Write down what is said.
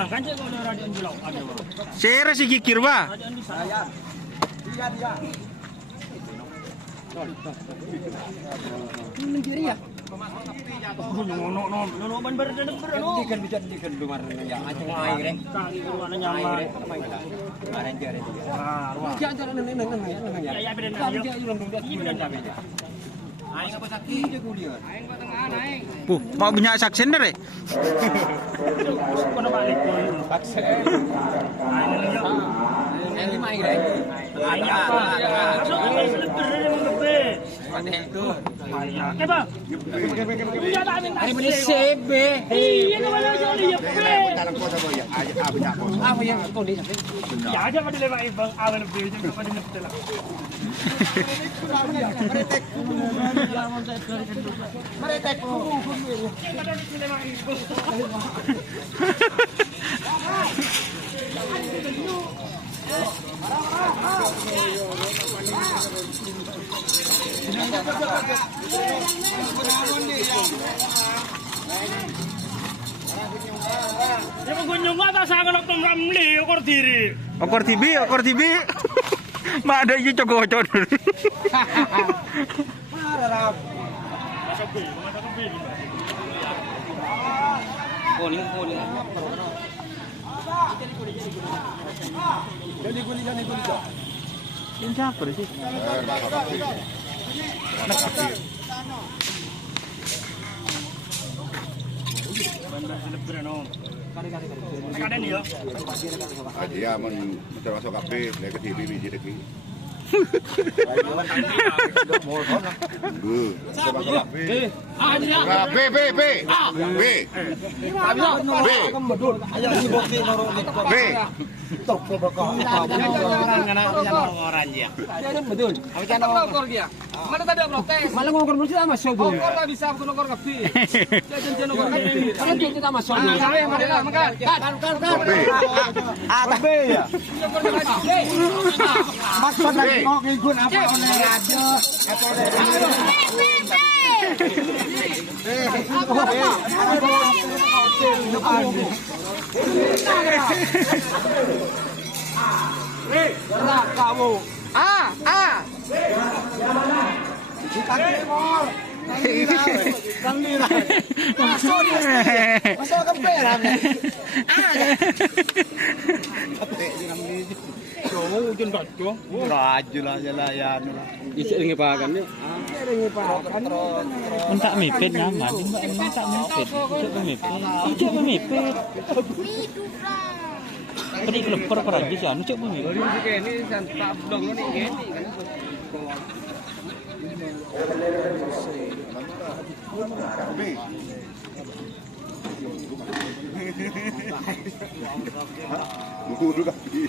Emang kan cek kalau radio jual ada. Saya si kikir ba. Dia. Negeri ya. No ban berdedet no. Dikan luar ya. Acung air deh. Kali ruangan nyaman. Kemarin dia ada. Ruang. Jangan ya. Ya beda Kalau dia. dia ulang dua bulan sampai. Aing apa sakit dia kuliah. Aing batengan aing. Mau banyak saksen deh. Kono balik. Saksen. Yang lima aing deh. Aing apa? Masuk ke lebih emang gede. Mana itu? Oke, Bang. Iya, tak amin. Ini beli CB. Iya, kemana aja dia, Bang. Dalam kota boy, aja banyak bos. Apa yang kondisi? Ya aja pada lewat Bang, awan lebih jam pada nyetel lah. Meretek. Meretek. Pada lewat Ya mengunjung atas sangat nak ramli okor diri. Okor TV. Mak ada iki cocok. Marah. Kuning. Jadi kuning. Ini siapa sih? Ada nih ya. Dia termasuk kafe, dari ke TV biji lagi. Mana tadi protes? Malah ngongkor mesti sama sobo. Ngongkor tak bisa aku ngongkor kafe. Jangan ngongkor kafe. Kalau kita sama sobo. Sampai mana makan. Kafe ya. Maksud lagi kok ngigun apa oleh radio. Kamu. Masuk ke peran. Entak mipit nyaman, entak mipit. Coba mipit. Tadi kelepar peran di sana, coba mipit. Ini tak blong ini gini kan. Guru kaki.